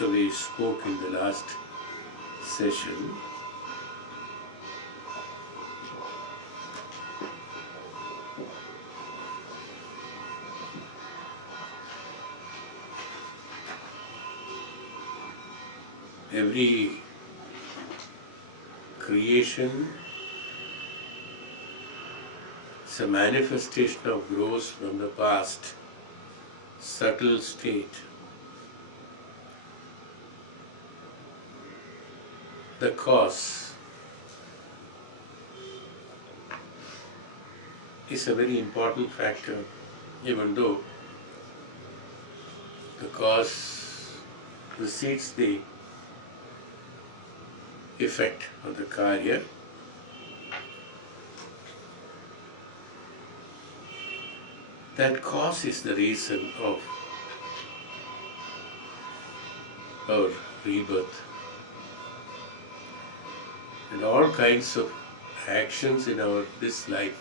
So we spoke in the last session every creation is a manifestation of growth from the past subtle state. The cause is a very important factor, even though the cause precedes the effect of the karya. That cause is the reason of our rebirth. And all kinds of actions in this life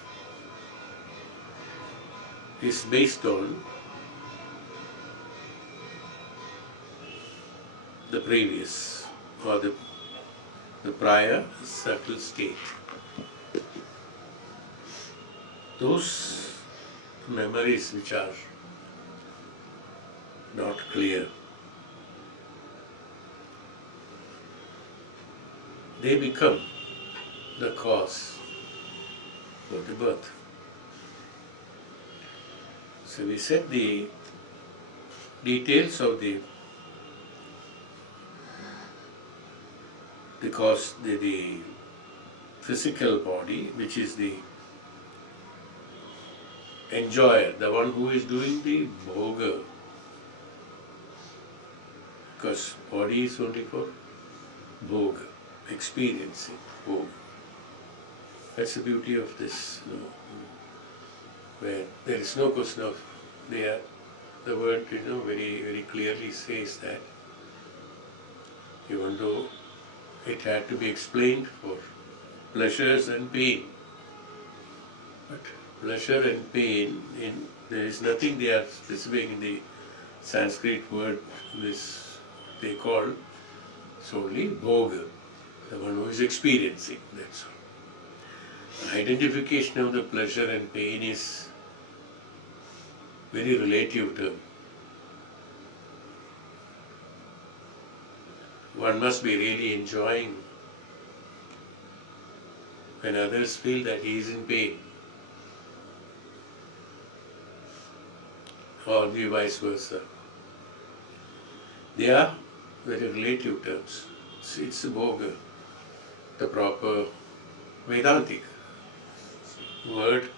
is based on the previous or the prior subtle state. Those memories which are not clear, they become the cause for the birth. So we said the details of the physical body, which is the enjoyer, the one who is doing the bhoga, because body is only for bhoga, experiencing bhoga. That's the beauty of this, where there is no question of the word, very, very clearly says that even though it had to be explained for pleasures and pain, but pleasure and pain, there is nothing they are specifying in the Sanskrit word, they call, it's only bhoga, the one who is experiencing, that's all. Identification of the pleasure and pain is very relative term. One must be really enjoying when others feel that he is in pain, or the vice versa. They are very relative terms. It's a bhoga. The proper Vedantic word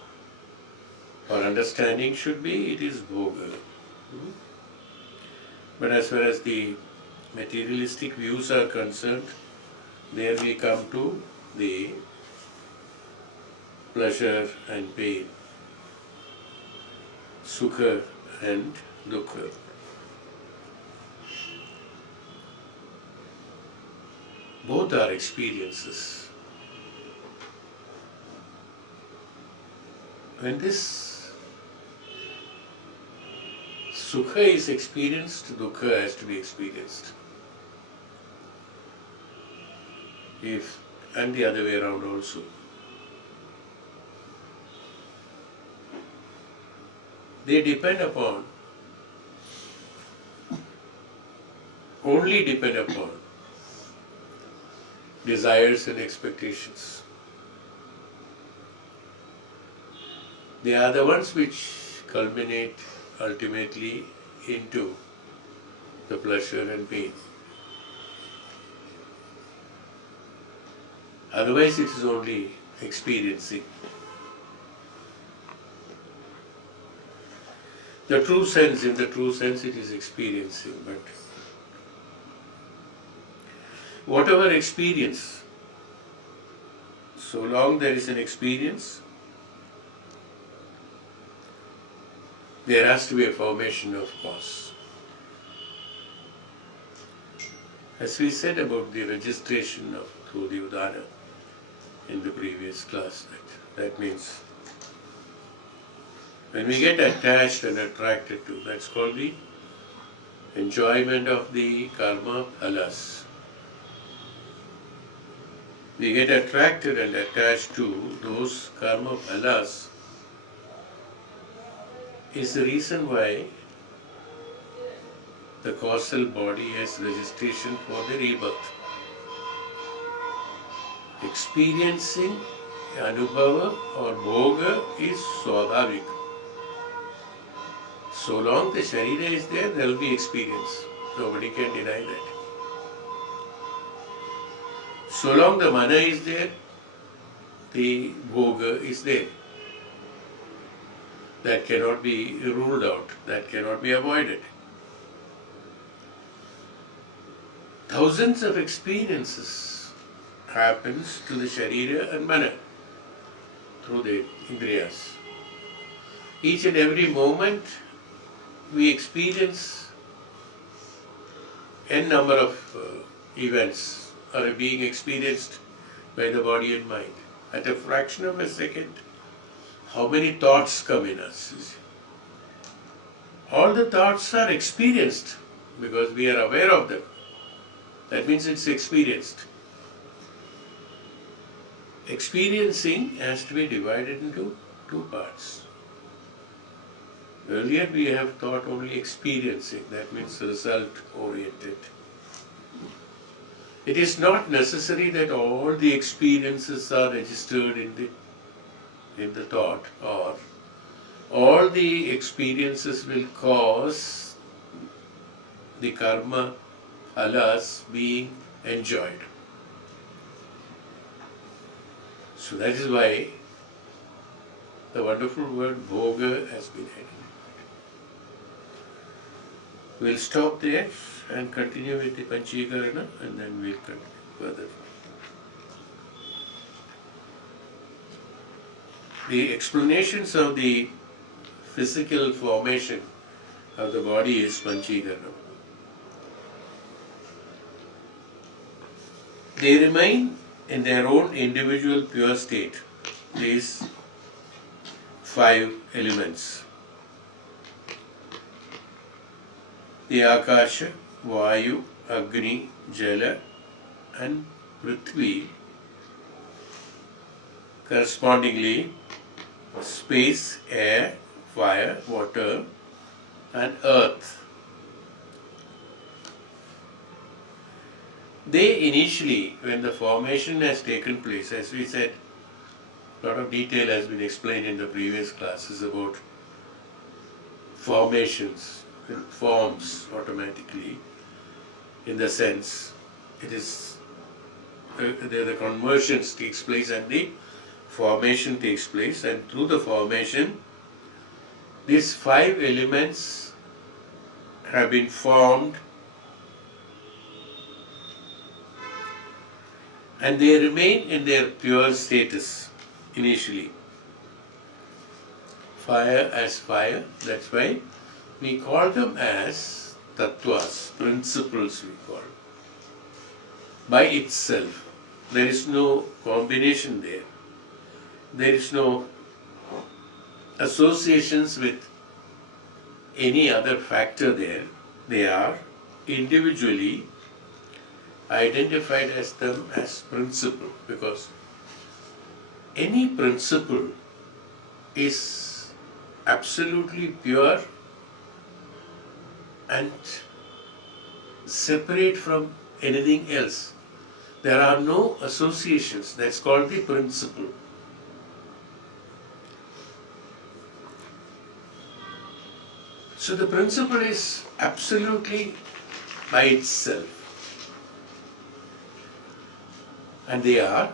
or understanding should be, it is bhoga. But as far as the materialistic views are concerned, there we come to the pleasure and pain, sukha and dukkha. Both are experiences. When this sukha is experienced, dukkha has to be experienced. And the other way around also. They only depend upon desires and expectations. They are the ones which culminate ultimately into the pleasure and pain. Otherwise it is only experiencing. In the true sense it is experiencing, but whatever experience, so long there is an experience, there has to be a formation of cause. As we said about the registration through the udana in the previous class, that means when we get attached and attracted to, that's called the enjoyment of the karma phalas. We get attracted and attached to those karma phalas is the reason why the causal body has registration for the rebirth. Experiencing anubhava or bhoga is swadhavik. So long the sharira is there, there will be experience. Nobody can deny that. So long the mana is there, the bhoga is there. That cannot be ruled out, that cannot be avoided. Thousands of experiences happens to the sharira and mana through the indriyas. Each and every moment we experience n number of events are being experienced by the body and mind. At a fraction of a second, how many thoughts come in us? All the thoughts are experienced because we are aware of them. That means it's experienced. Experiencing has to be divided into two parts. Earlier we have thought only experiencing, that means result oriented. It is not necessary that all the experiences are registered in the thought, or all the experiences will cause the karma phalas being enjoyed. So that is why the wonderful word bhoga has been added. We'll stop there and continue with the Panchikarana, and then we'll continue further. The explanations of the physical formation of the body is Panchikarana. They remain in their own individual pure state, these 5 elements. The Akasha, Vayu, Agni, Jala and Prithvi, correspondingly space, air, fire, water and earth. They initially, when the formation has taken place, as we said, a lot of detail has been explained in the previous classes about formations, it forms automatically, in the sense it is the conversions takes place and the formation takes place, and through the formation these 5 elements have been formed and they remain in their pure status initially. Fire as fire, that's why we call them as tattvas, principles we call. By itself, there is no combination there. There is no associations with any other factor there. They are individually identified as them as principle, because any principle is absolutely pure and separate from anything else. There are no associations. That's called the principle. So the principle is absolutely by itself. And they are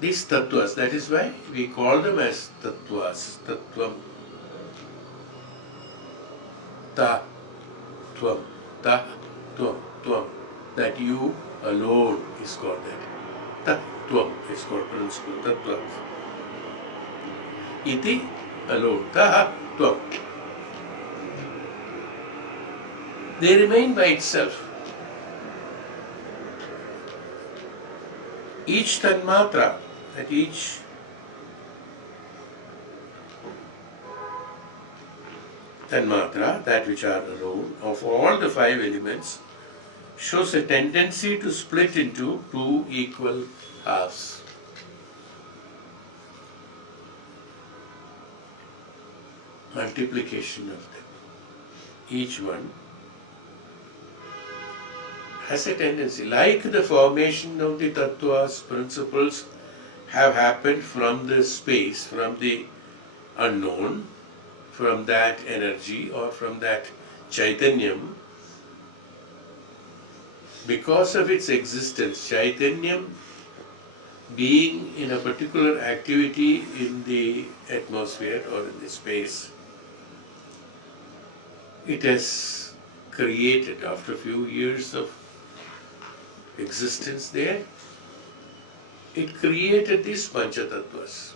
these tattvas. That is why we call them as tattvas. Tattvam. Ta. Tvam. Ta. Tvam. Tvam. That you alone is called that. Tattvam is called principle. Tattva. Iti alone. Ta. Tvam. They remain by itself. Each tanmatra, at each Tanmatra, that which are known, of all the five elements, shows a tendency to split into two equal halves. Multiplication of them. Each one has a tendency, like the formation of the tattvas, principles have happened from the space, from the unknown, from that energy or from that Chaitanyam. Because of its existence, Chaitanyam being in a particular activity in the atmosphere or in the space, it has created, after a few years of existence there, it created these Panchatattvas.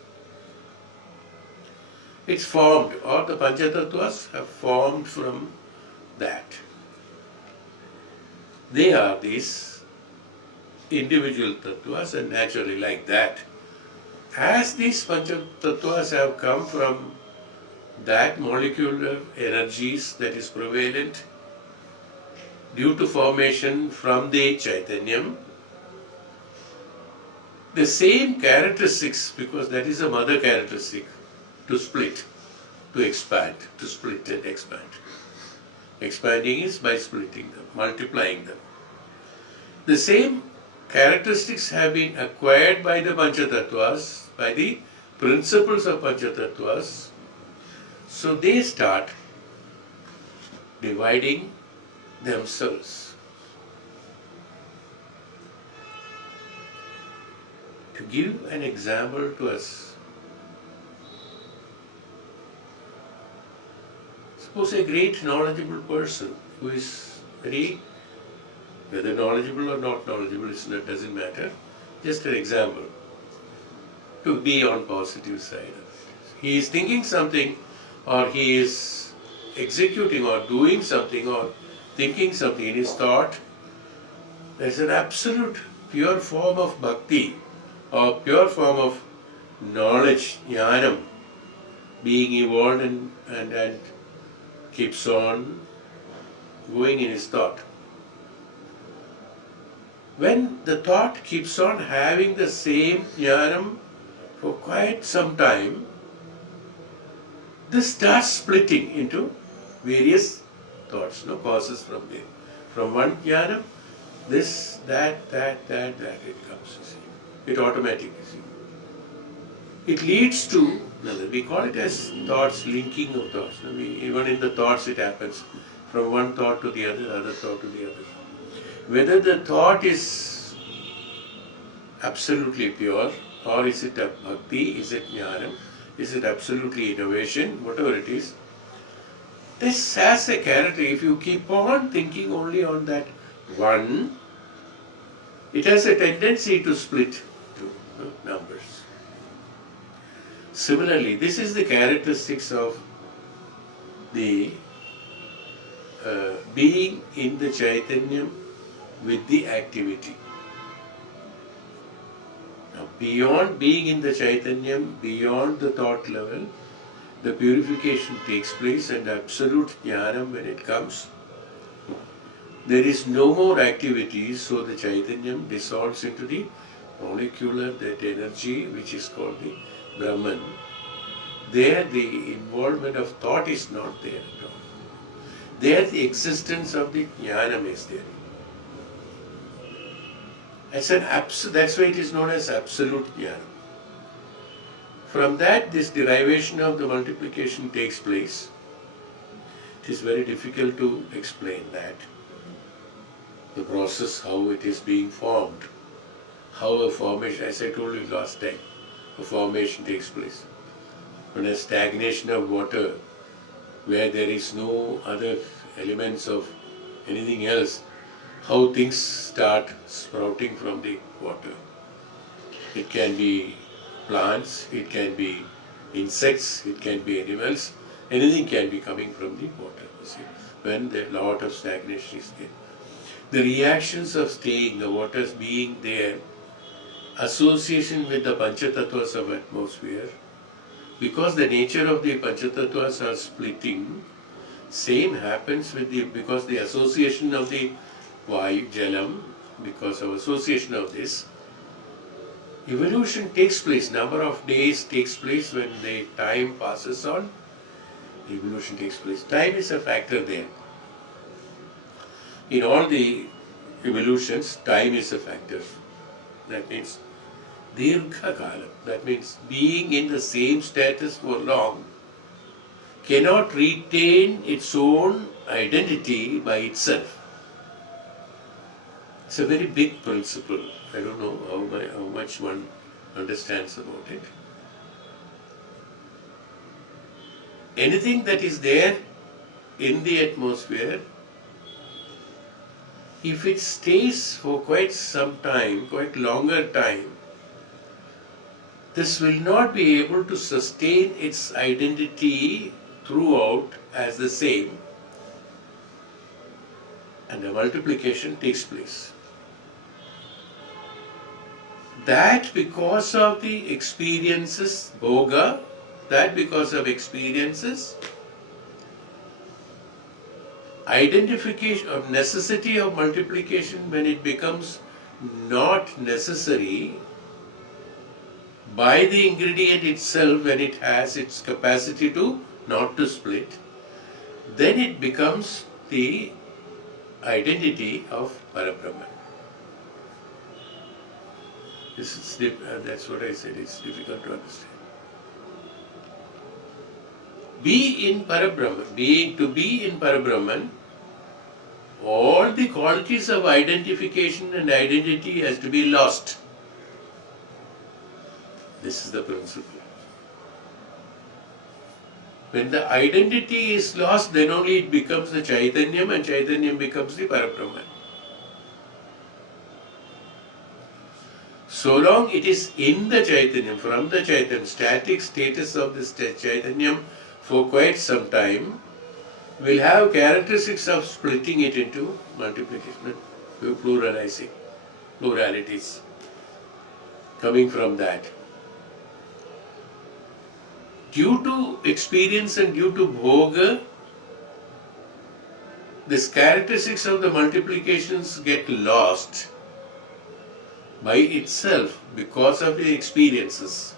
It's formed, or the Panchatattvas have formed from that. They are these individual tattvas, and naturally like that. As these Panchatattvas have come from that molecular energies that is prevalent due to formation from the Chaitanyam, the same characteristics, because that is a mother characteristic, to split, to expand, to split and expand. Expanding is by splitting them, multiplying them. The same characteristics have been acquired by the Panchatattvas, by the principles of Panchatattvas. So they start dividing themselves. To give an example to us, suppose a great knowledgeable person who is very, whether knowledgeable or not knowledgeable, it doesn't matter, just an example, to be on positive side of it. He is thinking something, or he is executing or doing something or thinking something in his thought. There is an absolute pure form of bhakti or pure form of knowledge, jnanam, being evolved and keeps on going in his thought. When the thought keeps on having the same jnanam for quite some time, this starts splitting into various thoughts, causes from there. From one jnanam, this, that, it comes, you see. It automatically, see. It leads to, we call it as thoughts, linking of thoughts. Even in the thoughts it happens, from one thought to the other thought to the other. Whether the thought is absolutely pure, or is it a bhakti, is it jnanam, is it absolutely innovation, whatever it is, this has a character. If you keep on thinking only on that one, it has a tendency to split to numbers. Similarly, this is the characteristics of the being in the Chaitanyam with the activity. Now, beyond being in the Chaitanyam, beyond the thought level, the purification takes place, and absolute jnanam, when it comes, there is no more activity, so the Chaitanyam dissolves into the molecular, that energy which is called the Brahman. There the involvement of thought is not there at all. There the existence of the jnanam is there. That's why it is known as absolute jnana. From that, this derivation of the multiplication takes place. It is very difficult to explain that. The process, how it is being formed, how a formation, as I told you last time, a formation takes place. When a stagnation of water, where there is no other elements of anything else, how things start sprouting from the water. It can be plants, it can be insects, it can be animals, anything can be coming from the water, you see, when the lot of stagnation is there. The reactions of staying, the waters being there, association with the Panchatattvas of atmosphere, because the nature of the Panchatattvas are splitting, Same happens with because the association of the Vayu, Jalam, because of association of this, evolution takes place, number of days takes place when the time passes on, evolution takes place. Time is a factor there. In all the evolutions, time is a factor. That means Dirgha Kalam. That means being in the same status for long cannot retain its own identity by itself. It's a very big principle. I don't know how much one understands about it. Anything that is there in the atmosphere, if it stays for quite some time, quite longer time, this will not be able to sustain its identity throughout as the same, and a multiplication takes place. That because of the experiences, bhoga, that because of experiences, identification of necessity of multiplication when it becomes not necessary by the ingredient itself, when it has its capacity to not to split, then it becomes the identity of Parabrahman. That's what I said, it's difficult to understand. Be in Parabrahman, to be in Parabrahman, all the qualities of identification and identity has to be lost. This is the principle. When the identity is lost, then only it becomes the Chaitanyam, and Chaitanyam becomes the Parabrahman. So long it is in the Chaitanyam, from the Chaitanyam, static status of this Chaitanyam for quite some time, will have characteristics of splitting it into multiplication, pluralizing, pluralities coming from that. Due to experience and due to bhoga, these characteristics of the multiplications get lost by itself because of the experiences.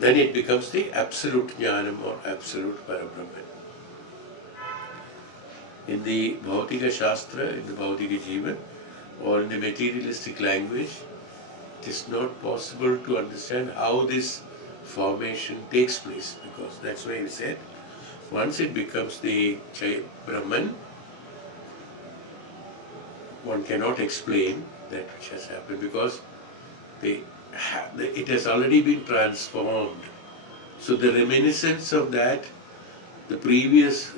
Then it becomes the absolute jnanam or absolute Parabrahman. In the Bhautika Shastra, in the Bhautika Jivan, or in the materialistic language, it is not possible to understand how this formation takes place, because that's why we said, once it becomes the Brahman, one cannot explain that which has happened, because it has already been transformed. So the reminiscence of that, the previous,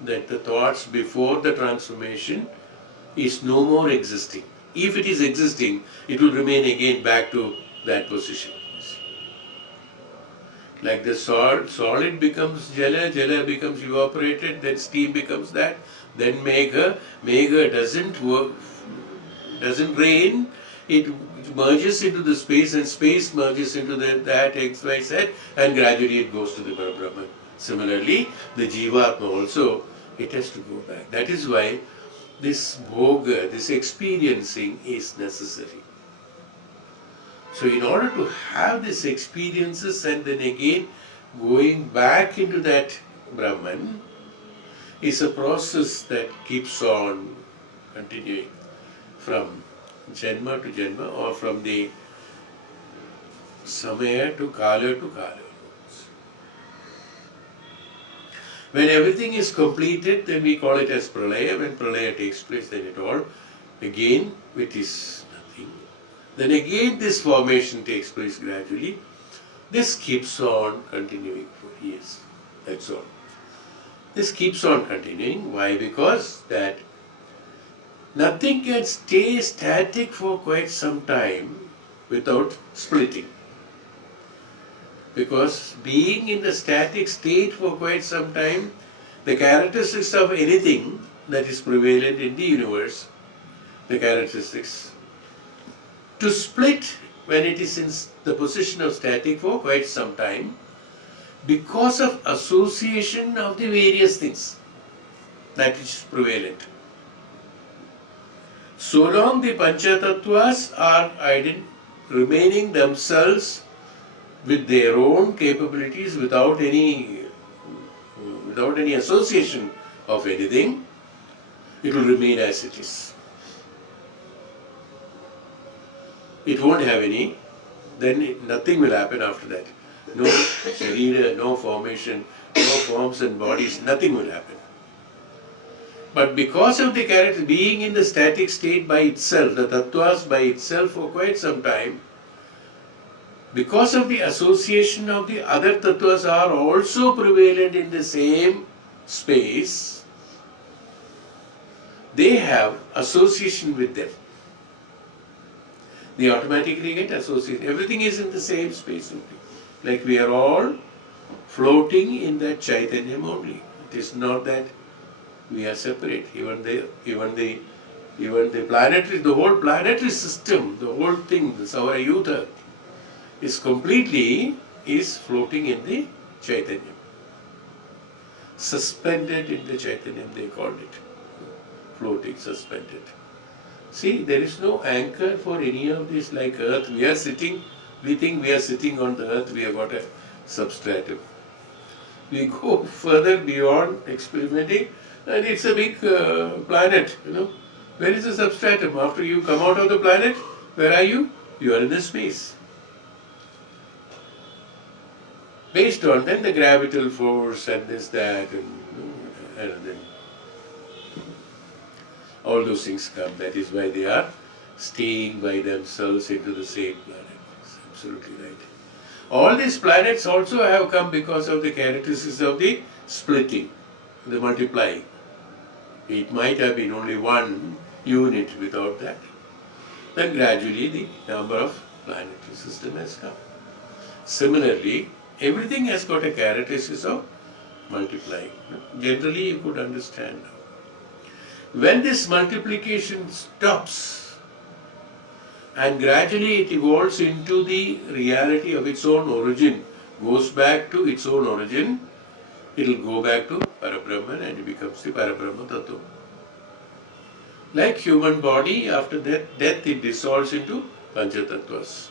that the thoughts before the transformation is no more existing. If it is existing, it will remain again back to that position. Like the solid becomes jala, jala becomes evaporated, then steam becomes that, then megha doesn't rain, it merges into the space, and space merges into that X, Y, Z, and gradually it goes to the Parabrahman. Similarly, the Jivatma also, it has to go back. That is why this bhoga, this experiencing is necessary. So in order to have these experiences and then again going back into that Brahman is a process that keeps on continuing from Janma to Janma, or from the Samaya to Kala to Kala. When everything is completed, then we call it as Pralaya. When Pralaya takes place, then it all again, it is nothing. Then again this formation takes place gradually. This keeps on continuing for years. That's all. This keeps on continuing. Why? Because that nothing can stay static for quite some time without splitting. Because being in the static state for quite some time, the characteristics of anything that is prevalent in the universe, the characteristics, to split when it is in the position of static for quite some time, because of association of the various things that is prevalent. So long the Panchatattvas are remaining themselves with their own capabilities without any association of anything, it will remain as it is. It won't have any, then nothing will happen after that. No sharira, no formation, no forms and bodies, nothing will happen. But because of the character being in the static state by itself, the tattvas by itself for quite some time, because of the association of the other tattvas are also prevalent in the same space, they have association with them. They automatically get associated. Everything is in the same space only. Like we are all floating in that Chaitanyam only. It is not that we are separate. Even the planetary, the whole planetary system, the whole thing, the Saurayuta, is completely floating in the Chaitanyam. Suspended in the Chaitanyam, they called it. Floating, suspended. See, there is no anchor for any of this like earth. We think we are sitting on the earth, we have got a substratum. We go further beyond experimenting and it's a big planet, Where is the substratum? After you come out of the planet, where are you? You are in the space. Based on then the gravitational force and this, that, and then all those things come. That is why they are staying by themselves into the same planet. That's absolutely right. All these planets also have come because of the characteristics of the splitting, the multiplying. It might have been only one unit without that. Then gradually the number of planetary system has come. Similarly, everything has got a characteristics of multiplying. Generally you could understand now. When this multiplication stops and gradually it evolves into the reality of its own origin, goes back to its own origin, it will go back to Parabrahman and it becomes the Parabrahma Tattva. Like human body, after death it dissolves into Panchatattvas.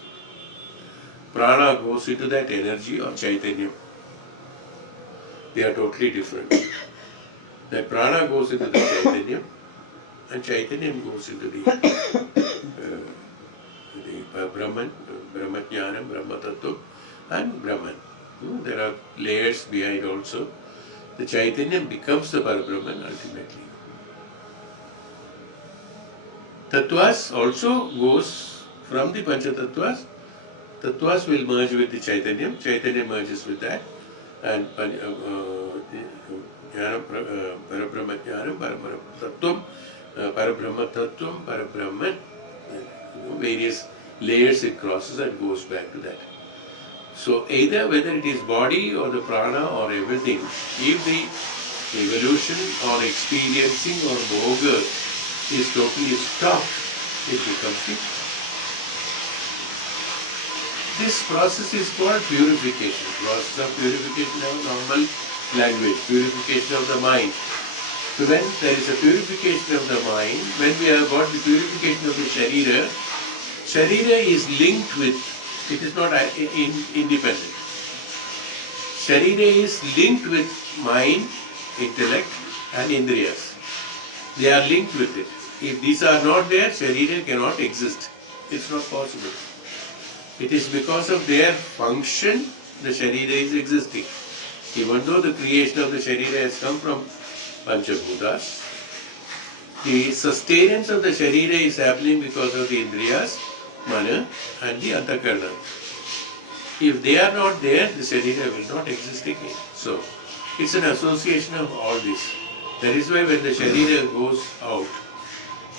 Prana goes into that energy or Chaitanya. They are totally different. That prana goes into the Chaitanya and Chaitanya goes into the Brahman, Brahmajnanam, Brahma Tattva and Brahman. There are layers behind also. The Chaitanya becomes the Parabrahman ultimately. Tattvas also goes from the Panchatattvas. Tattvas will merge with the Chaitanya. Chaitanya merges with that. And Parabrahma Jnanam, Parabrahma Tattvam, Parabrahma Tattvam, Parabrahman, various layers it crosses and goes back to that. So either whether it is body or the prana or everything, if the evolution or experiencing or bhoga is totally stopped, it becomes the. This process is called purification. Process of purification of normal language, purification of the mind. So when there is a purification of the mind, when we have got the purification of the Sharira, Sharira is linked with, it is not independent. Sharira is linked with mind, intellect and Indriyas. They are linked with it. If these are not there, Sharira cannot exist. It's not possible. It is because of their function the Sharira is existing. Even though the creation of the Sharira has come from Panchabhutas, the sustenance of the Sharira is happening because of the Indriyas, Mana and the Antakarana. If they are not there, the Sharira will not exist again. So, it's an association of all this. That is why when the Sharira goes out,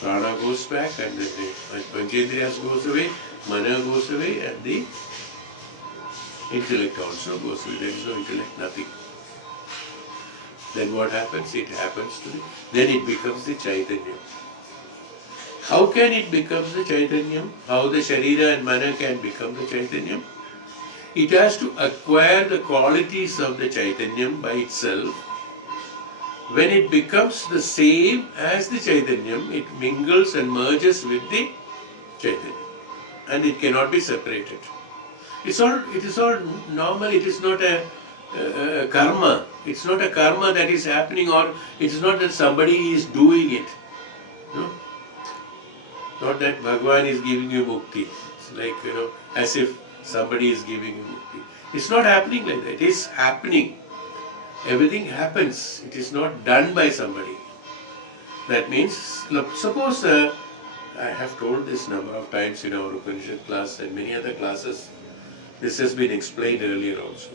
Prana goes back and the Panchendriyas goes away, Mana goes away and the intellect also goes away. There is no intellect, nothing. Then what happens? It happens to then it becomes the Chaitanya. How can it become the Chaitanya? How the Sharira and Mana can become the Chaitanya? It has to acquire the qualities of the Chaitanyam by itself. When it becomes the same as the Chaitanyam, it mingles and merges with the Chaitanya. And it cannot be separated. It is all normal, it is not a karma. It's not a karma that is happening, or it is not that somebody is doing it. No? Not that Bhagavan is giving you mukti. It's like, as if somebody is giving you mukti. It's not happening like that. It is happening. Everything happens. It is not done by somebody. That means, suppose I have told this number of times in our Upanishad class and many other classes. This has been explained earlier also.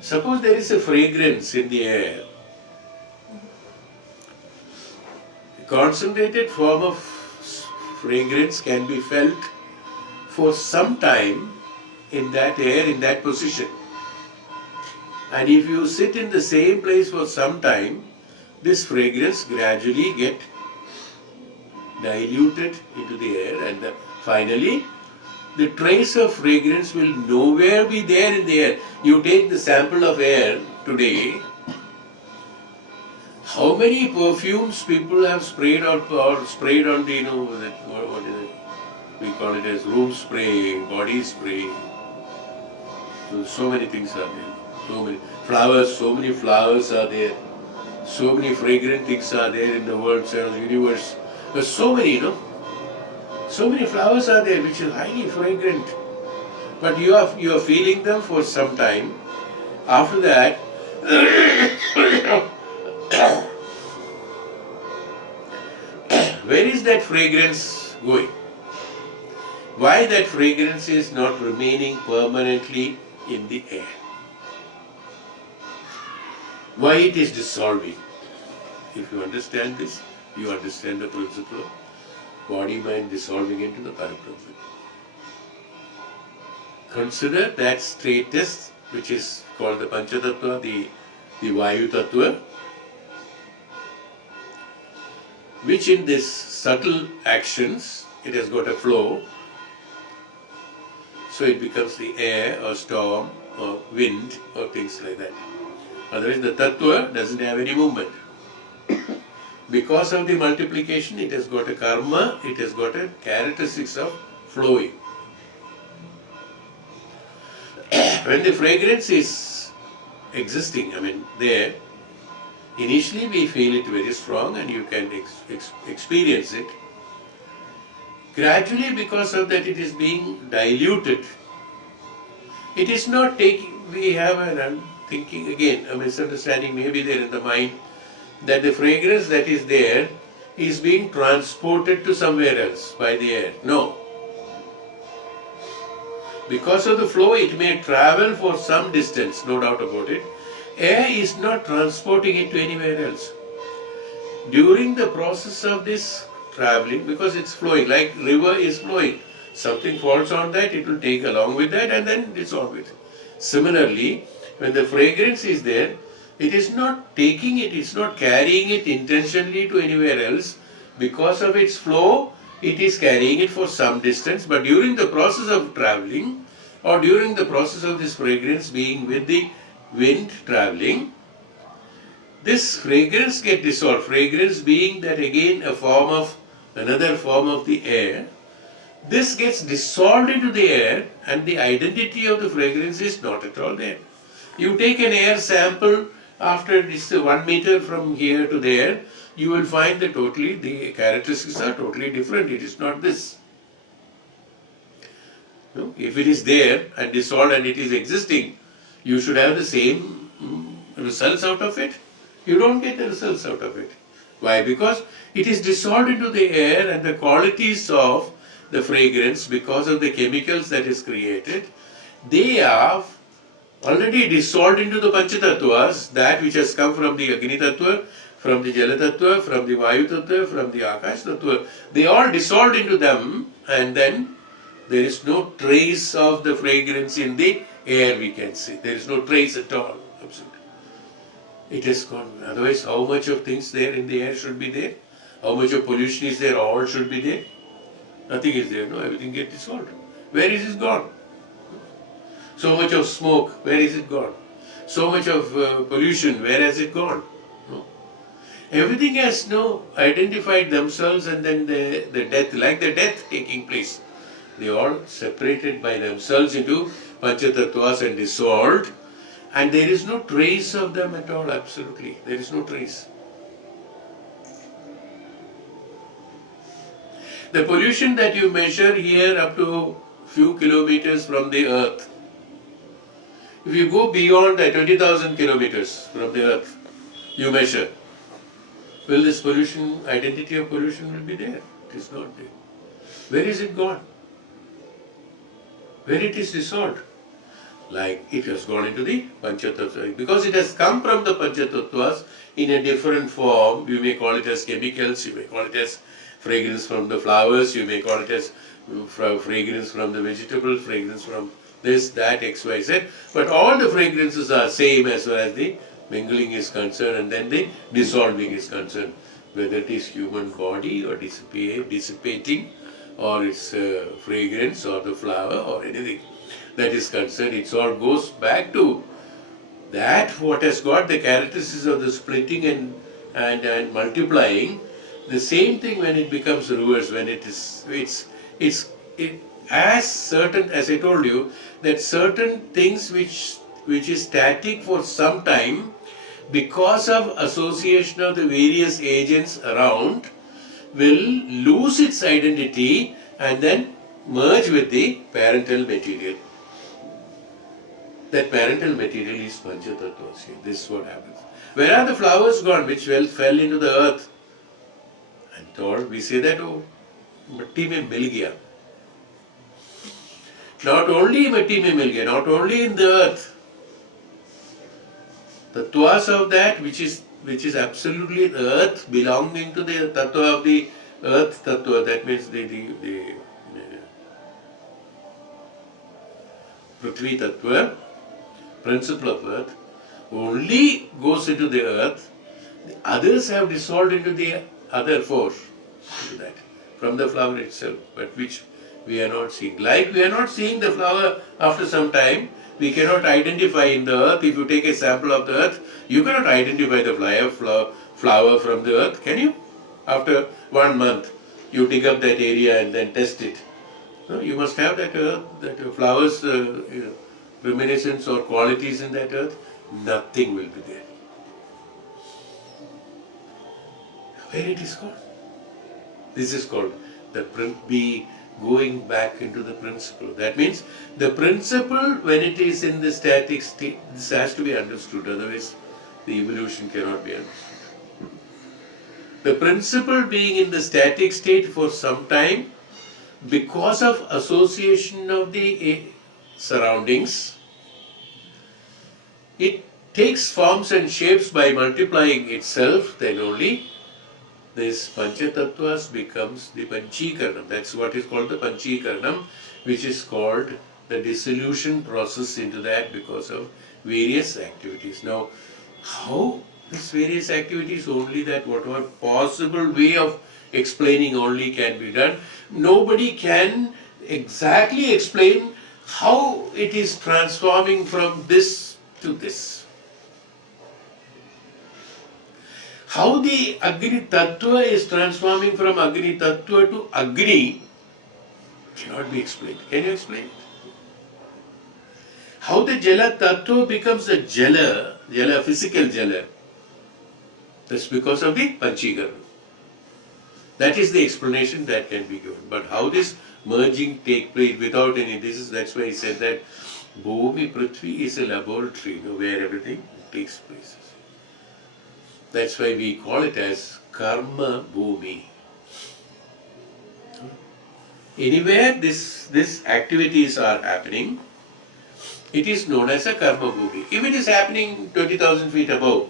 Suppose there is a fragrance in the air. A concentrated form of fragrance can be felt for some time in that air, in that position. And if you sit in the same place for some time, this fragrance gradually get diluted into the air, and finally the trace of fragrance will nowhere be there in the air. You take the sample of air today, how many perfumes people have sprayed or sprayed on the, what is it? We call it as room spray, body spray. So many things are there. So many flowers are there. So many fragrant things are there in the world, universe. There's so many, so many flowers are there which are highly fragrant. But you are feeling them for some time. After that, where is that fragrance going? Why that fragrance is not remaining permanently in the air? Why it is dissolving? If you understand this, you understand the principle of body-mind dissolving into the Parabrahman. Consider that status which is called the Panchatattva, the Vayu Tattva, which in this subtle actions, it has got a flow, so it becomes the air or storm or wind or things like that. Otherwise the Tattva doesn't have any movement. Because of the multiplication, it has got a karma, it has got a characteristics of flowing. When the fragrance is existing, there, initially we feel it very strong and you can experience it. Gradually, because of that, it is being diluted. It is not taking, we have an thinking again, a misunderstanding may be there in the mind, that the fragrance that is there is being transported to somewhere else by the air. No. Because of the flow, it may travel for some distance, no doubt about it. Air is not transporting it to anywhere else. During the process of this traveling, because it's flowing, like river is flowing, something falls on that, it will take along with that and then dissolve it. Similarly, when the fragrance is there, it is not taking it, it's not carrying it intentionally to anywhere else. Because of its flow, it is carrying it for some distance, but during the process of traveling, or during the process of this fragrance being with the wind traveling, this fragrance gets dissolved. Fragrance being that again another form of the air, this gets dissolved into the air and the identity of the fragrance is not at all there. You take an air sample after this 1 meter from here to there, you will find that the characteristics are totally different. It is not this. No? If it is there and dissolved and it is existing, you should have the same results out of it. You don't get the results out of it. Why? Because it is dissolved into the air and the qualities of the fragrance, because of the chemicals that is created, they are already dissolved into the Panchatattva's, that which has come from the Agni Tattva, from the Jala Tattva, from the Vayu Tattva, from the Akash Tattva. They all dissolved into them, and then there is no trace of the fragrance in the air, we can say. There is no trace at all. Absolutely. It has gone. Otherwise, how much of things there in the air should be there? How much of pollution is there? All should be there. Nothing is there. No, everything gets dissolved. Where is it gone? So much of smoke, where is it gone? So much of pollution, where has it gone? No. Everything has identified themselves, and then the death, like the death taking place. They all separated by themselves into Panchatattva's and dissolved, and there is no trace of them at all, absolutely. There is no trace. The pollution that you measure here up to few kilometers from the earth, if you go beyond that 20,000 kilometers from the earth, you measure, will this pollution, identity of pollution will be there? It is not there. Where is it gone? Where it is dissolved? Like it has gone into the Panchatattva. Because it has come from the Panchatattva's in a different form, you may call it as chemicals, you may call it as fragrance from the flowers, you may call it as fragrance from the vegetable, fragrance from this, that, X, Y, Z. But all the fragrances are same as far as the mingling is concerned, and then the dissolving is concerned. Whether it is human body or dissipating, or its fragrance or the flower or anything that is concerned, it all goes back to that what has got the characteristics of the splitting and multiplying. The same thing when it becomes reverse, when it has certain, as I told you, that certain things which is static for some time, because of association of the various agents around, will lose its identity and then merge with the parental material. That parental material is Panchatattva. This is what happens. Where are the flowers gone which fell into the earth? And told, we say that, oh, matti mein mil gaya. Not only matti mein mil gaya, not only in the earth. Tattvas of that which is absolutely the earth, belonging to the tattva of the earth tattva, that means the Prithvi tattva, principle of earth, only goes into the earth. The others have dissolved into the other four, into that, from the flower itself, but which we are not seeing. Like we are not seeing the flower after some time, we cannot identify in the earth. If you take a sample of the earth, you cannot identify the flower from the earth, can you? After 1 month, you dig up that area and then test it. No, you must have that earth, that flowers, reminiscence or qualities in that earth. Nothing will be there. Where it is called? This is called be going back into the principle. That means the principle, when it is in the static state, this has to be understood, otherwise the evolution cannot be understood. The principle being in the static state for some time, because of association of the surroundings, it takes forms and shapes by multiplying itself, then only this Panchatattva's becomes the Panchikaranam. That's what is called the Panchikaranam, which is called the dissolution process into that because of various activities. Now, how these various activities? Only that whatever possible way of explaining only can be done. Nobody can exactly explain how it is transforming from this to this. How the Agni Tattva is transforming from Agni Tattva to Agni cannot be explained. Can you explain it? How the Jala Tattva becomes a Jala, physical Jala, that's because of the Panchikarana. That is the explanation that can be given. But how this merging take place without any, that's why he said that Bhumi Prithvi is a laboratory, where everything takes place. That's why we call it as Karma Bhumi. Anywhere this activities are happening, it is known as a Karma Bhumi. If it is happening 20,000 feet above,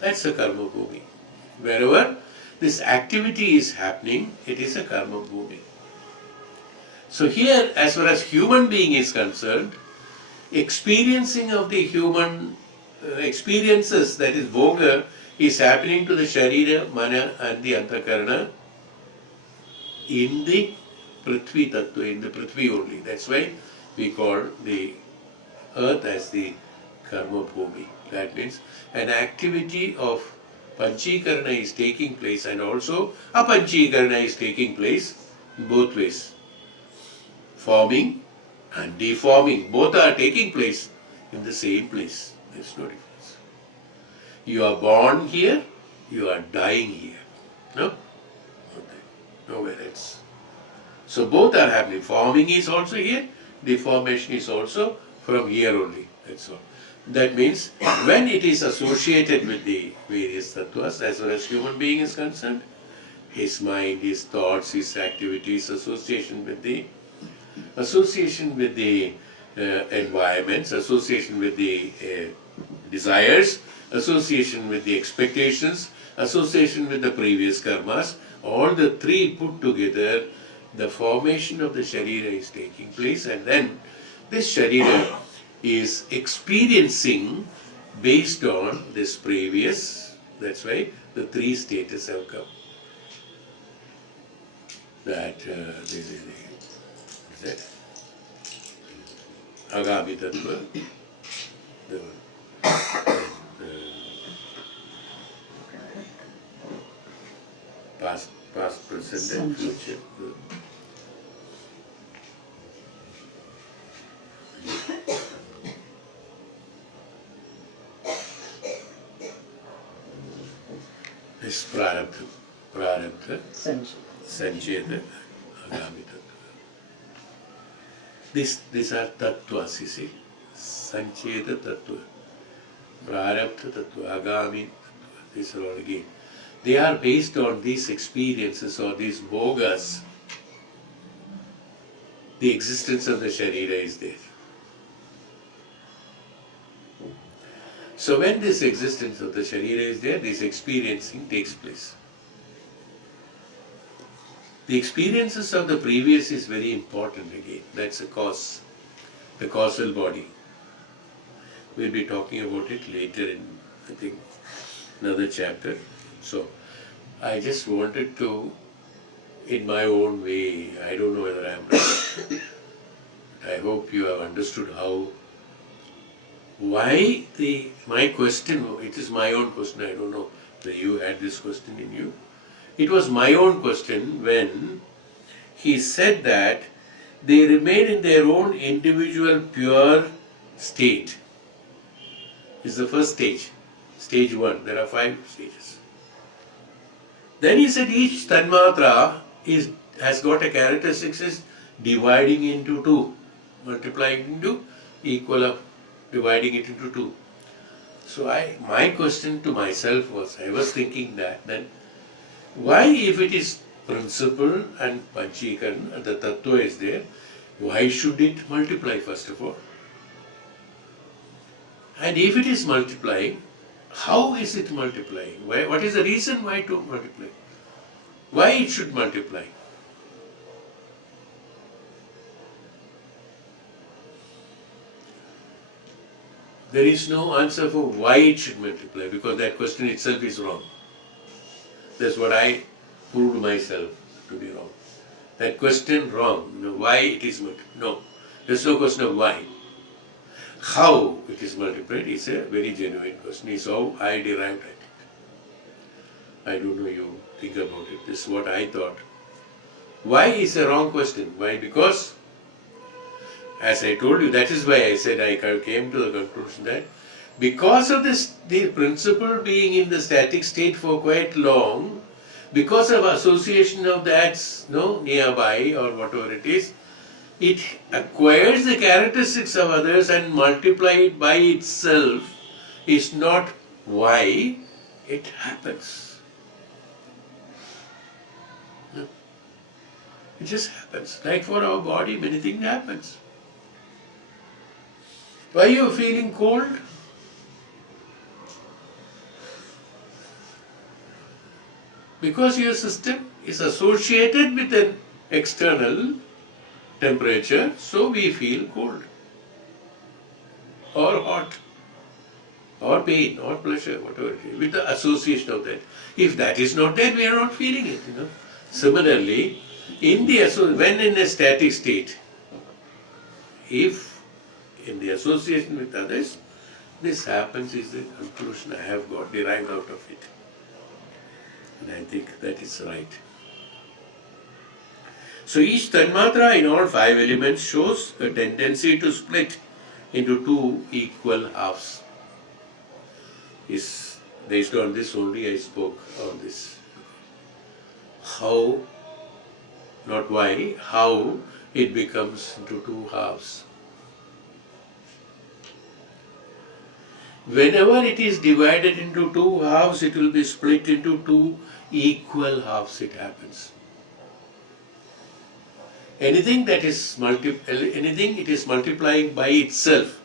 that's a Karma Bhumi. Wherever this activity is happening, it is a Karma Bhumi. So here, as far as human being is concerned, experiencing of the human experiences, that is Bhoga, is happening to the Sharira, Mana and the Antakarana in the Prithvi Tattva, in the Prithvi only. That's why we call the earth as the karma bhumi. That means an activity of Panchikarana is taking place and also a Panchikarana is taking place in both ways. Forming and deforming, both are taking place in the same place. There is no difference. You are born here, you are dying here. No? Nowhere else. So both are happening. Forming is also here, deformation is also from here only. That's all. That means when it is associated with the various tattvas, as far as human being is concerned, his mind, his thoughts, his activities, association with the environments, association with the desires, association with the expectations, association with the previous karmas, all the three put together, the formation of the Sharira is taking place, and then this Sharira is experiencing based on this previous, that's why the three status have come. That this is the Agami Tattva, the past, present and future. This prarabdha, sancheda, agami tattva. These are tattvas, you see. Sancheda tattva, prarabdha tattva, agami tattva. These are all again. They are based on these experiences or these bhogas. The existence of the Sharira is there. So when this existence of the Sharira is there, this experiencing takes place. The experiences of the previous is very important again. That's a cause, the causal body. We'll be talking about it later in, I think, another chapter. So, I just wanted to, in my own way, I don't know whether I'm right. I hope you have understood why my question, it is my own question, I don't know whether you had this question in you. It was my own question when he said that they remain in their own individual pure state. It's the first stage, stage 1. There are 5 stages. Then he said each tanmatra has got a characteristic as dividing into 2, multiplying into equal of dividing it into 2. So my question to myself was, I was thinking that then, why if it is principle and Panchikarana, the tattva is there, why should it multiply first of all? And if it is multiplying, how is it multiplying? What is the reason why to multiply? Why it should multiply? There is no answer for why it should multiply, because that question itself is wrong. That's what I proved myself to be wrong. That question wrong. Why it is multiplied? No. There's no question of why. How it is multiplied is a very genuine question. It's how I derived it. I don't know, you think about it. This is what I thought. Why is a wrong question? Why? Because, as I told you, that is why I said I came to the conclusion that because of this, the principle being in the static state for quite long, because of association of that nearby or whatever it is, it acquires the characteristics of others and multiply it by itself is not why it happens. No. It just happens. Like for our body, many things happens. Why are you feeling cold? Because your system is associated with an external temperature, so we feel cold, or hot, or pain, or pleasure, whatever it is, with the association of that. If that is not there, we are not feeling it. Similarly, when in a static state, if in the association with others, this happens is the conclusion I have got derived out of it. And I think that is right. So each Tanmatra in all 5 elements shows a tendency to split into 2 equal halves. Is based on this only I spoke on this. How, not why, how it becomes into 2 halves. Whenever it is divided into 2 halves, it will be split into 2 equal halves, it happens. Anything that is anything it is multiplying by itself,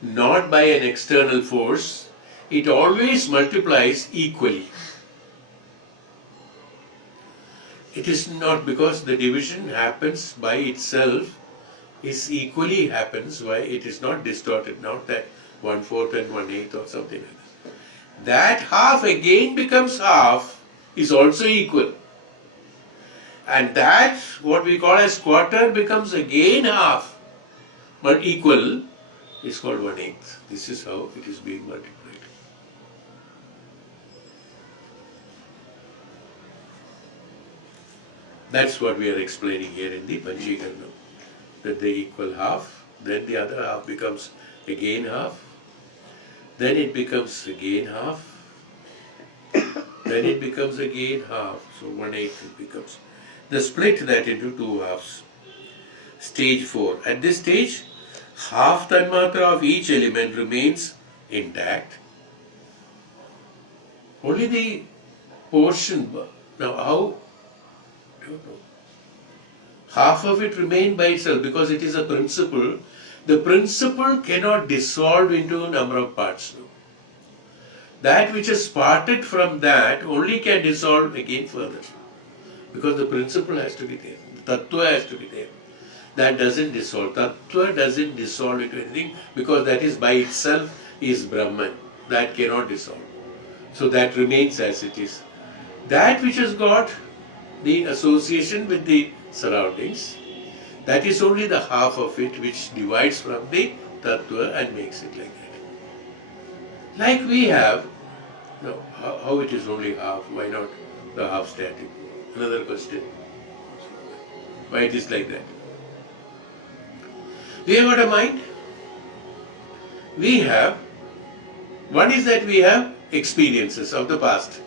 not by an external force, it always multiplies equally. It is not because the division happens by itself, is equally happens, why it is not distorted, not that 1/4 and 1/8 or something like that. That half again becomes half is also equal. And that, what we call as quarter, becomes again half, but equal, is called 1/8. This is how it is being multiplied. That's what we are explaining here in the Panchikarana. That they equal half, then the other half becomes again half, then it becomes again half, then it becomes again half, so 1/8 it becomes. The split that into 2 halves. Stage 4. At this stage, half Tanmatra of each element remains intact. Only the portion, now how? I don't know. Half of it remains by itself because it is a principle. The principle cannot dissolve into a number of parts. No. That which is parted from that only can dissolve again further. Because the principle has to be there. The tattva has to be there. That doesn't dissolve. Tattva doesn't dissolve into anything because that is by itself is Brahman. That cannot dissolve. So that remains as it is. That which has got the association with the surroundings, that is only the half of it which divides from the tattva and makes it like that. Like we have, no, how it is only half, why not the half static? Another question. Why it is like that? We have got a mind. We have, one is that we have experiences of the past.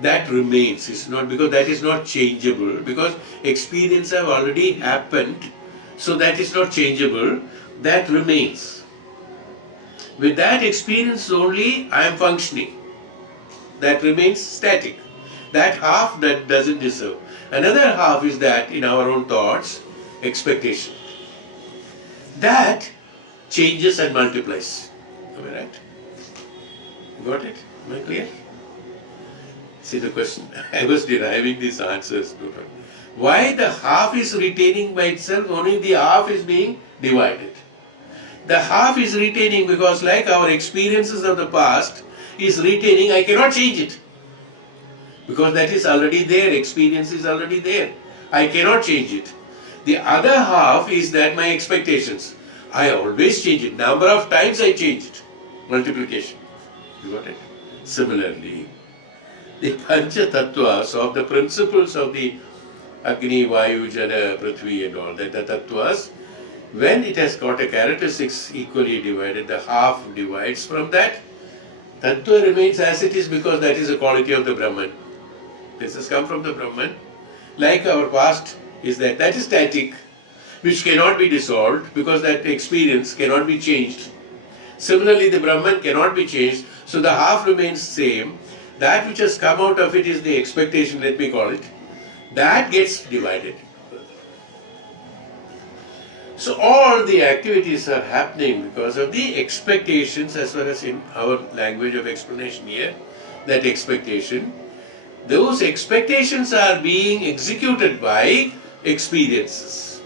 That remains, it's not because that is not changeable, because experience have already happened, so that is not changeable, that remains. With that experience only I am functioning. That remains static. That half that doesn't deserve. Another half is that in our own thoughts, expectation. That changes and multiplies. Am I right? You got it? Am I clear? See the question? I was deriving these answers. Why the half is retaining by itself, only the half is being divided. The half is retaining because like our experiences of the past is retaining, I cannot change it. Because that is already there, experience is already there. I cannot change it. The other half is that my expectations. I always change it. Number of times I change it. Multiplication. You got it? Similarly, the Pancha Tattvas of the principles of the Agni, Vayu, Jala, Prithvi and all that, the Tattvas, when it has got a characteristics equally divided, the half divides from that. Tattva remains as it is because that is a quality of the Brahman. This has come from the Brahman. Like our past is that is static, which cannot be dissolved because that experience cannot be changed. Similarly, the Brahman cannot be changed, so the half remains same. That which has come out of it is the expectation, let me call it. That gets divided. So all the activities are happening because of the expectations, as far as in our language of explanation here, that expectation. Those expectations are being executed by experiences.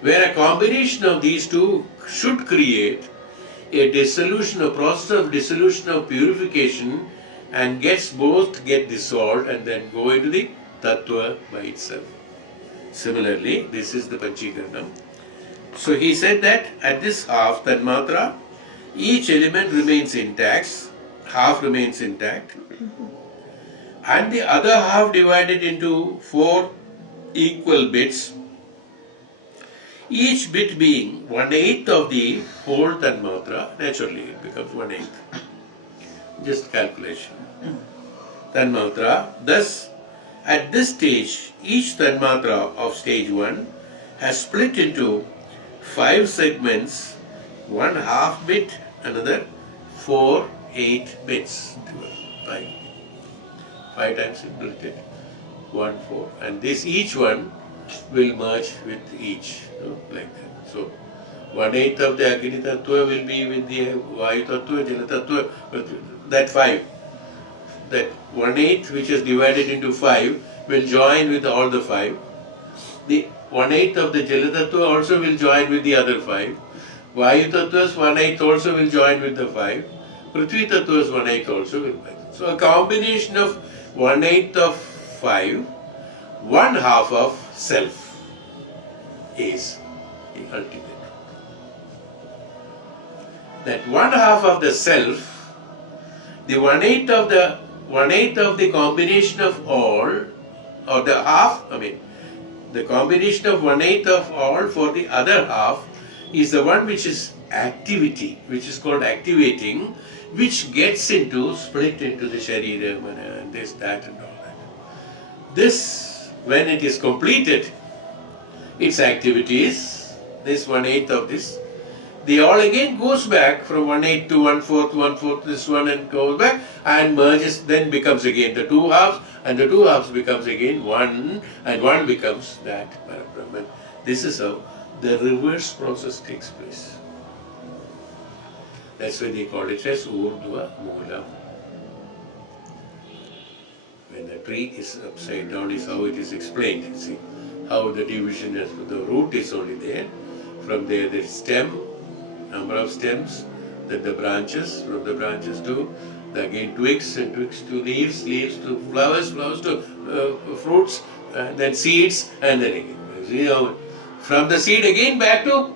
Where a combination of these two should create a dissolution, a process of dissolution of purification, and both get dissolved and then go into the tattva by itself. Similarly, this is the Panchikaranam. So he said that at this half Tanmatra, each element remains intact, half remains intact, and the other half divided into 4 equal bits, each bit being 1/8 of the whole Tanmatra. Naturally, it becomes 1/8. Just calculation. Tanmatra. Thus, at this stage, each Tanmatra of stage 1 has split into 5 segments, one half bit, another 4, 8 bits. 5 times split, 1, 4. And this each one will merge with each, like that. So, 1/8 of the Agni Tattva will be with the Vayu Tattva, Jala Tattva, that 5. That 1/8 which is divided into 5 will join with all the 5. The 1/8 of the Jala Tattva also will join with the other 5. Vayu Tattva's 1/8 also will join with the 5. Prithvi Tattva's 1/8 also will join. So a combination of 1/8 of 5, 1/2 of self is the ultimate. That 1/2 of the self, the 1/8 of the combination of all, or the half, the combination of 1/8 of all for the other half is the one which is activity, which is called activating, which gets into, split into the Sharira, and this, that and all that. This, when it is completed, its activities, this 1/8 of this, they all again goes back from 1/8 to 1/4, this one, and goes back and merges, then becomes again the 2 halves, and the 2 halves becomes again 1, and 1 becomes that Parabrahman. This is how the reverse process takes place. That's why they call it as Urdhva Moolam. When the tree is upside down is how it is explained. See how the division is, the root is only there. From there the stem, number of stems, then the branches, from the branches to again twigs, and twigs to leaves, leaves to flowers, flowers to fruits, and then seeds, and then again. See how from the seed again back to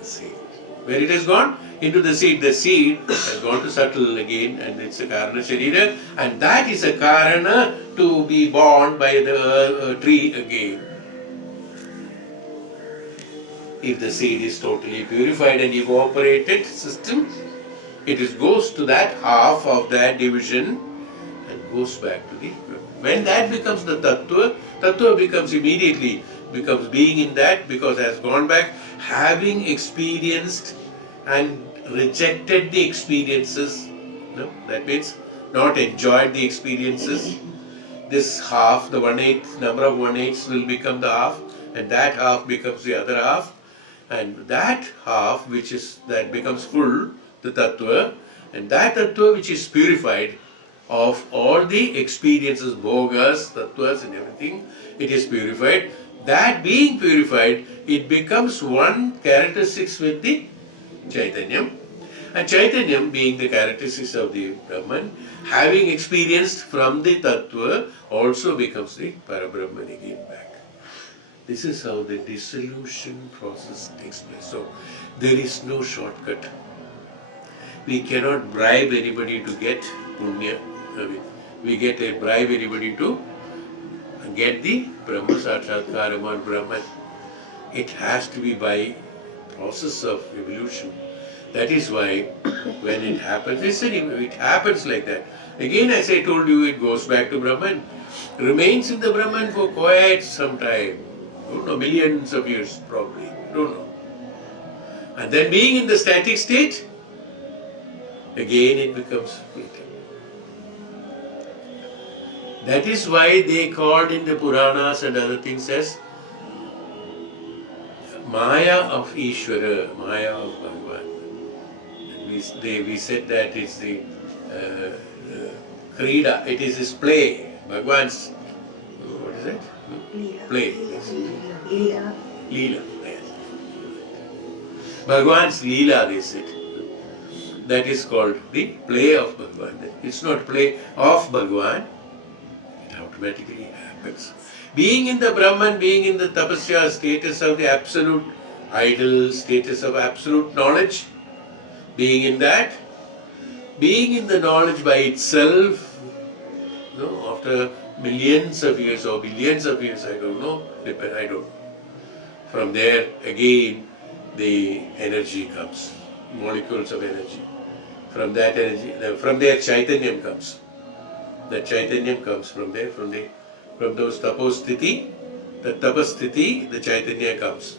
the seed. Where it has gone? Into the seed. The seed has gone to settle again, and it's a Karana Sharira, and that is a Karana to be born by the tree again. If the seed is totally purified and evaporated system, it goes to that half of that division and goes back to the. When that becomes the Tattva, Tattva becomes immediately, becomes being in that, because it has gone back, having experienced and rejected the experiences. No? That means not enjoyed the experiences. This half, the 1/8, number of 1/8s will become the half, and that half becomes the other half. And that half which is, that becomes full, the Tattva, and that Tattva which is purified of all the experiences, bhogas, Tattvas and everything, it is purified. That being purified, it becomes one characteristics with the Chaitanyam. And Chaitanyam being the characteristics of the Brahman, having experienced from the Tattva, also becomes the Parabrahman again back. This is how the dissolution process takes place. So, there is no shortcut. We cannot bribe anybody to get punya. We bribe anybody to get the Brahma Sakshatkara or Brahman. It has to be by process of evolution. That is why when it happens, it happens like that. Again, as I told you, it goes back to Brahman, remains in the Brahman for quite some time. Don't know, millions of years probably, don't know. And then being in the static state, again it becomes filtered. That is why they called in the Puranas and other things as Maya of Ishvara, Maya of Bhagavan. And we said that it's the Krida, it is his play, Bhagavan's, what is it? Play. Leela. Leela. Bhagavan's Leela, they said. That is called the play of Bhagavan. It's not play of Bhagavan, it automatically happens. happens. Being in the Brahman, being in the tapasya status of the absolute idol, status of absolute knowledge, being in that, being in the knowledge by itself, after millions of years or billions of years, I don't know, I don't know. From there again the energy comes, molecules of energy. From that energy, from there Chaitanyam comes. That Chaitanyam comes from there, from those taposthiti, the tapasthiti, the Chaitanya comes.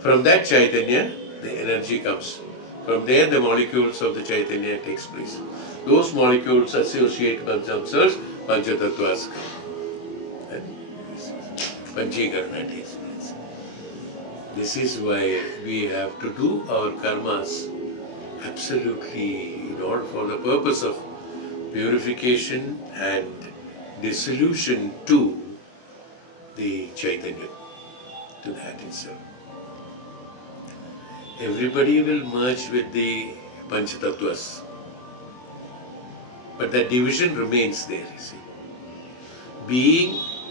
From that Chaitanya, the energy comes. From there the molecules of the Chaitanya takes place. Those molecules associate themselves, Panchatattvas come. And Panchikarana takes place. This is why we have to do our karmas absolutely for the purpose of purification and dissolution to the Chaitanya, to that itself. Everybody will merge with the Panchatattvas, but that division remains there, you see.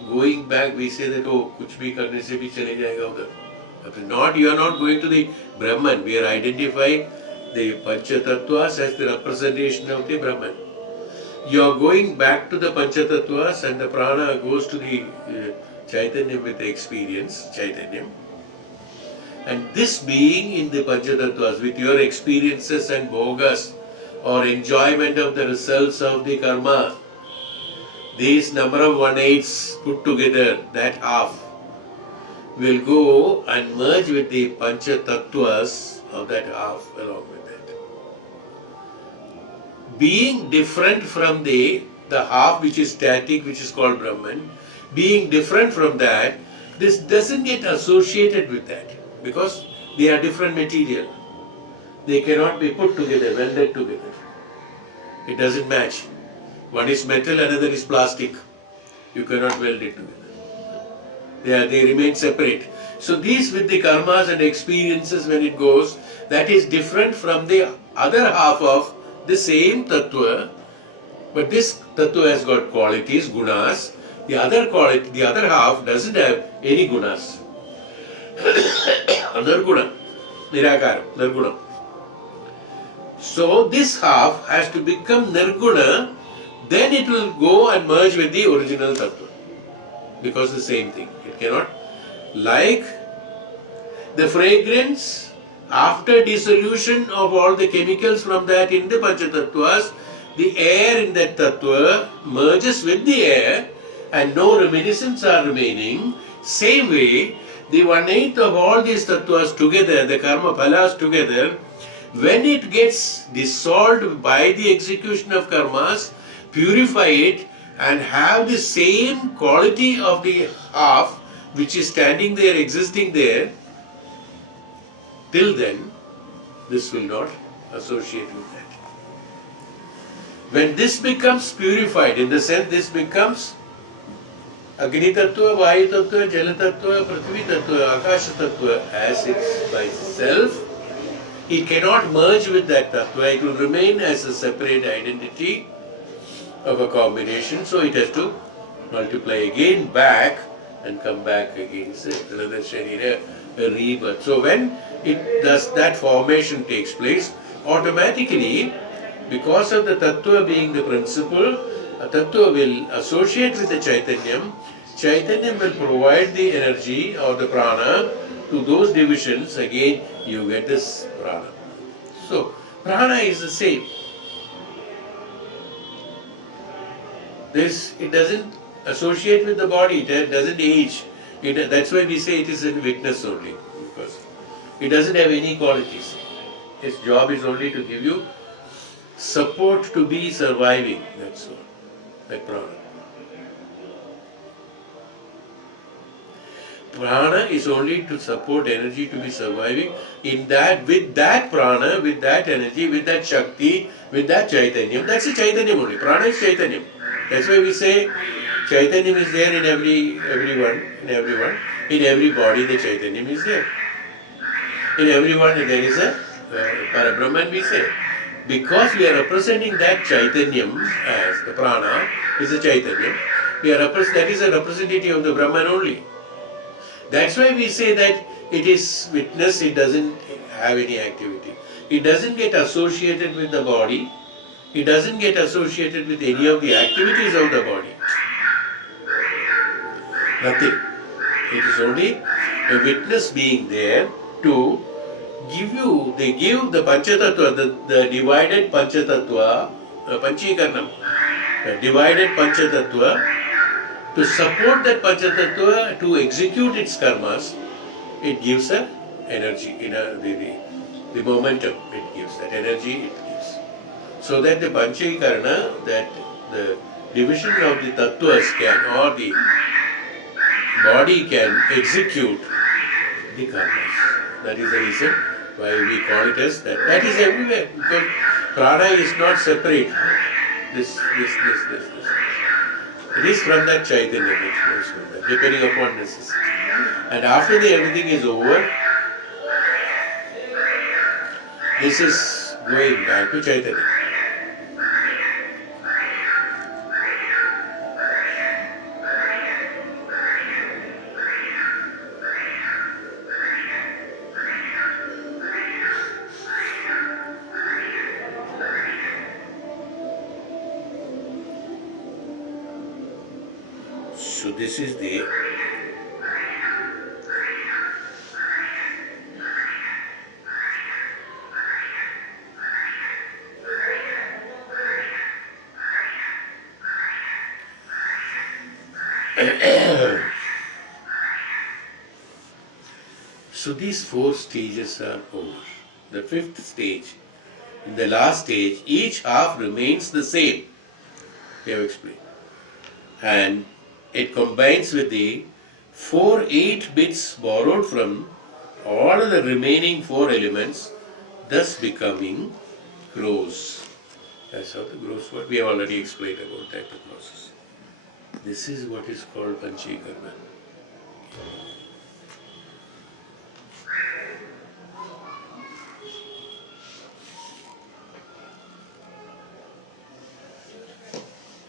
Going back, we say that, kuch bhi karne se bhi chale jayega udhar. Not, you are not going to the Brahman. We are identifying the Panchatattvas as the representation of the Brahman. You are going back to the Panchatattvas and the prana goes to the Chaitanya with the experience, Chaitanya. And this being in the Panchatattvas with your experiences and bhogas or enjoyment of the results of the karma, these number of 1/8 put together, that half, will go and merge with the Panchatattvas of that half along with that. Being different from the half which is static, which is called Brahman, being different from that, this doesn't get associated with that because they are different material. They cannot be put together, welded together. It doesn't match. One is metal, another is plastic. You cannot weld it together. They remain separate. So these with the karmas and experiences when it goes, that is different from the other half of the same tattva. But this tattva has got qualities, gunas. The other half doesn't have any gunas. Nirguna, nirakara, nirguna. So this half has to become nirguna, then it will go and merge with the original tattva. Because the same thing. It cannot, like the fragrance, after dissolution of all the chemicals from that in the Panchatattvas, the air in that tattva merges with the air and no reminiscence are remaining. Same way, the 1/8 of all these tattvas together, the karma phalas together, when it gets dissolved by the execution of karmas, purify it and have the same quality of the half which is standing there, existing there, till then, this will not associate with that. When this becomes purified, in the sense this becomes Agni Tattva, Vayu Tattva, Jala Tattva, Prithvi Tattva, Akasha Tattva, as it's by itself, it cannot merge with that Tattva, it will remain as a separate identity of a combination, so it has to multiply again back and come back again, say, another Sharira, a rebirth. So when it does, that formation takes place, automatically, because of the Tattva being the principle, a Tattva will associate with the Chaitanyam. Chaitanyam will provide the energy or the prana to those divisions, again you get this prana. So, prana is the same. It doesn't associate with the body, it doesn't age. That's why we say it is in weakness only, because it doesn't have any qualities. Its job is only to give you support to be surviving, that's all, that prana. Prana is only to support energy to be surviving. In that, with that prana, with that energy, with that Shakti, with that Chaitanyam, that's the Chaitanyam only. Prana is Chaitanyam. That's why we say Chaitanyam is there in everyone. In every body the Chaitanyam is there. In everyone there is a Parabrahman, we say. Because we are representing that Chaitanyam as the prana is a Chaitanyam. That is a representative of the Brahman only. That's why we say that it is witness, it doesn't have any activity. It doesn't get associated with the body, it doesn't get associated with any of the activities of the body. Nothing. It is only a witness being there to they give the Panchatattva, the divided Panchatattva, Panchikaranam, divided Panchatattva, to support that Panchatattva to execute its karmas. It gives a energy, the momentum it gives, that energy it gives. So that the Panchikarana, that the division of the tattvas or the body can execute the karmas. That is the reason why we call it as that. That is everywhere, because prana is not separate. This. It is from that Chaitanya, depending upon necessity. And after everything is over, this is going back to Chaitanya. So this is the so these 4 stages are over. The 5th stage, in the last stage, each half remains the same. We have explained. And it combines with the 4 8 bits borrowed from all of the remaining 4 elements, thus becoming gross. That's how the gross word. We have already explained about that process. This is what is called Panchikarana.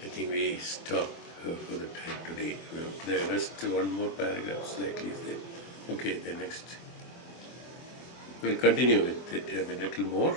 I think we stop for the time today. The rest, one more paragraph slightly is there. Okay, the next. We'll continue with it a little more.